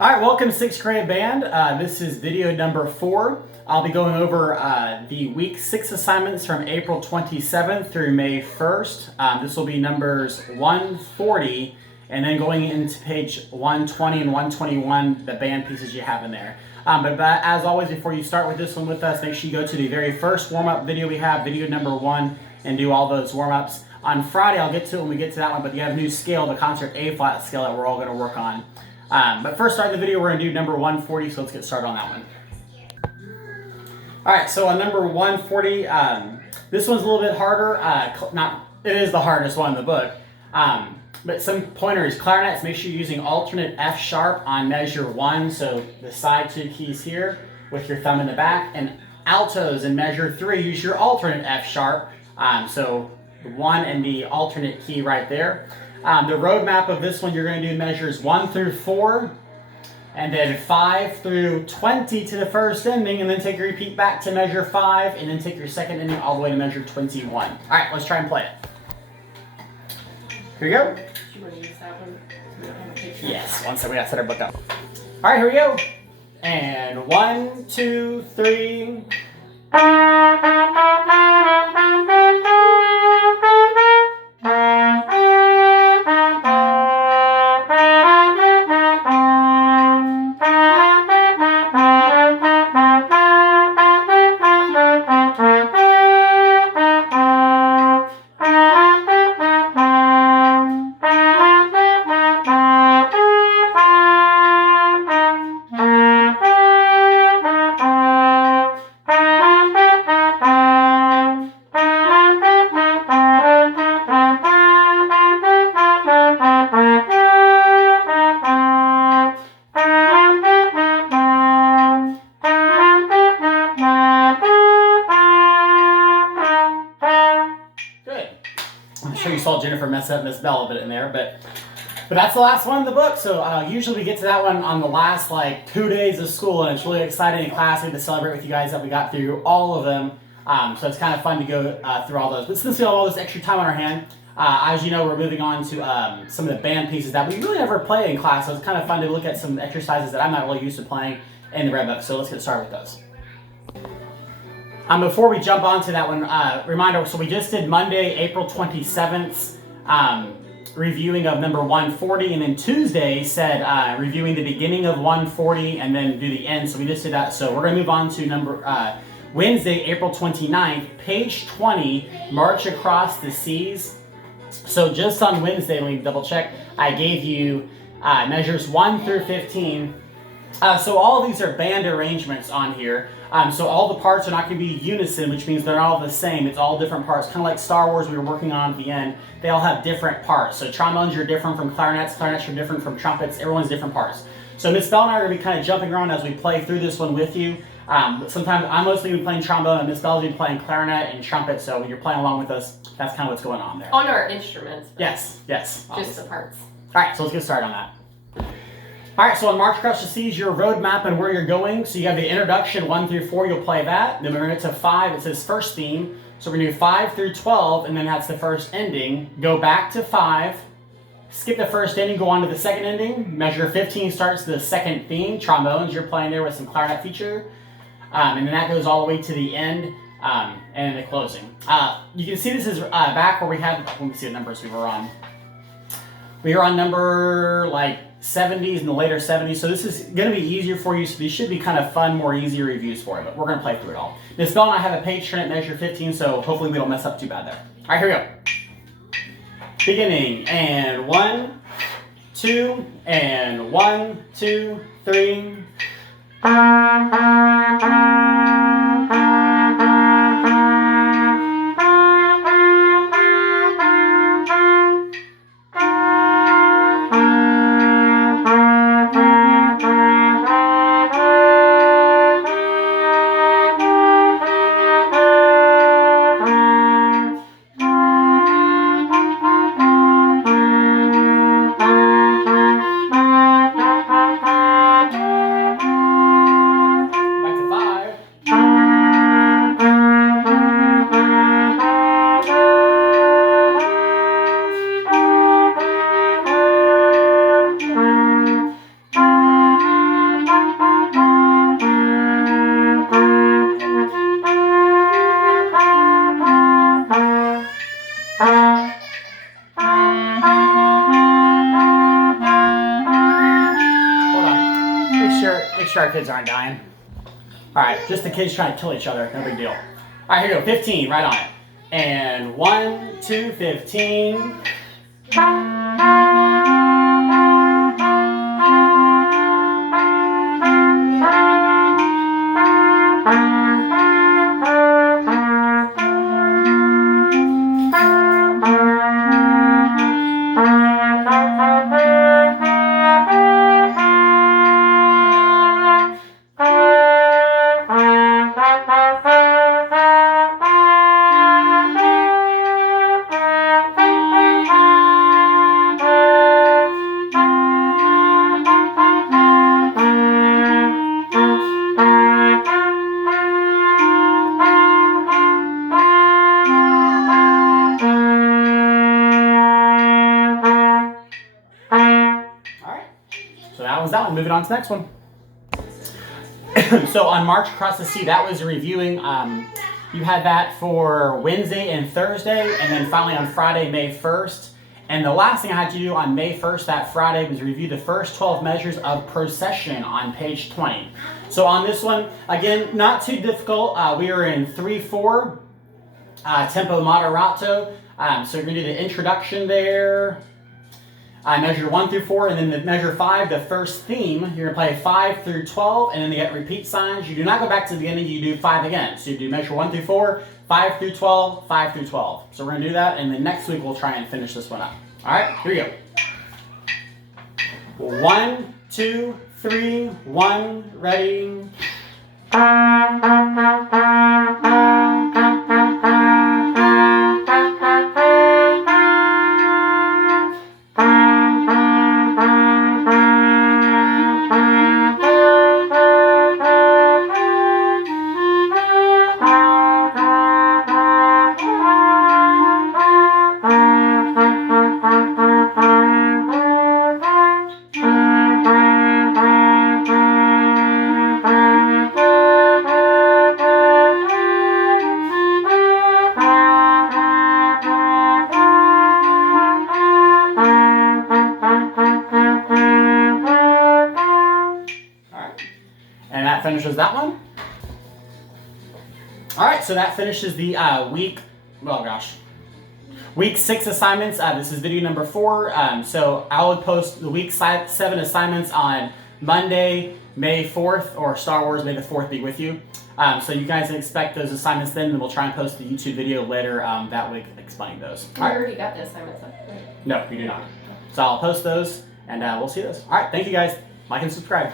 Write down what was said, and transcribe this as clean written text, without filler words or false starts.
All right, welcome to 6th grade band. This is video number 4. I'll be going over the week 6 assignments from April 27th through May 1st. This will be numbers 140 and then going into page 120 and 121, the band pieces you have in there. But as always, before you start with this one with us, make sure you go to the very first warm-up video we have, video number 1, and do all those warm-ups. On Friday, I'll get to it when we get to that one, but you have a new scale, the concert A-flat scale that we're all going to work on. But first, starting the video, we're going to do number 140, so let's get started on that one. All right, so on number 140, this one's a little bit harder. It is the hardest one in the book. But some pointers, clarinets, make sure you're using alternate F sharp on measure 1, so the side 2 keys here with your thumb in the back. And altos in measure 3, use your alternate F sharp, so the 1 and the alternate key right there. The roadmap of this one, you're going to do measures 1 through 4, and then 5 through 20 to the first ending, and then take a repeat back to measure 5, and then take your second ending all the way to measure 21. All right, let's try and play it. Here we go. You want to use that one? Yes, one second, we got to set our book up. All right, here we go. And 1, 2, 3. I'm sure you saw Jennifer mess up Miss Bell a bit in there, but that's the last one in the book. So usually we get to that one on the last 2 days of school, and it's really exciting and classy to celebrate with you guys that we got through all of them. So it's kind of fun to go through all those. But since we have all this extra time on our hand, as you know, we're moving on to some of the band pieces that we really never play in class. So it's kind of fun to look at some exercises that I'm not really used to playing in the Red Book. So let's get started with those. Before we jump onto that one, reminder, so we just did Monday, April 27th, reviewing of number 140, and then Tuesday said reviewing the beginning of 140 and then do the end, so we just did that. So we're going to move on to Wednesday, April 29th, page 20, March Across the Seas. So just on Wednesday, let me double check, I gave you measures 1 through 15. So all of these are band arrangements on here. So all the parts are not going to be unison, which means they're all the same. It's all different parts. Kind of like Star Wars we were working on at the end. They all have different parts. So trombones are different from clarinets. Clarinets are different from trumpets. Everyone's different parts. So Miss Bell and I are going to be kind of jumping around as we play through this one with you. Sometimes I'm mostly going to be playing trombone, and Miss Bell's going to be playing clarinet and trumpet. So when you're playing along with us, that's kind of what's going on there. On our instruments. Yes. Just the parts. All right, so let's get started on that. All right, so on March Across the Seas, your roadmap and where you're going. So you have the introduction, 1 through 4, you'll play that. Then we're going to get to 5, it says first theme. So we're going to do 5 through 12, and then that's the first ending. Go back to 5, skip the first ending, go on to the second ending. Measure 15 starts the second theme, trombones, you're playing there with some clarinet feature. And then that goes all the way to the end, and the closing. You can see this is back where we had, let me see the numbers we were on. We were on number 70s in the later 70s, so this is going to be easier for you, so these should be kind of fun, more easy reviews for you, but we're going to play through it all. Miss Bell and I have a page turn at measure 15, so hopefully we don't mess up too bad there. All right, here we go. Beginning, and 1, 2, and 1, 2, 3. Back to 5. Make sure our kids aren't dying. All right, just the kids trying to kill each other. No big deal. All right, here we go. 15, right on it. And 1, 2, 15. So that was that one. Moving on to the next one. So on March Across the Sea, that was reviewing. You had that for Wednesday and Thursday, and then finally on Friday, May 1st. And the last thing I had to do on May 1st, that Friday, was review the first 12 measures of Procession on page 20. So on this one, again, not too difficult. We are in 3/4, tempo moderato. So you're going to do the introduction there. Measure 1 through 4, and then the measure 5, the first theme, you're going to play 5 through 12, and then you get repeat signs. You do not go back to the beginning, you do 5 again. So you do measure 1 through 4, 5 through 12, 5 through 12. So we're going to do that, and then next week we'll try and finish this one up. All right, here we go. 1, 2, 3, 1, ready. And that finishes that one. All right, so that finishes the week 6 assignments. This is video number 4. So I will post the week 7 assignments on Monday, May 4th, or Star Wars May the 4th be with you. So you guys can expect those assignments then, and we'll try and post the YouTube video later that week explaining those. We already got the assignments up, right? No, we do not. So I'll post those, and we'll see those. All right, thank you guys. Like and subscribe.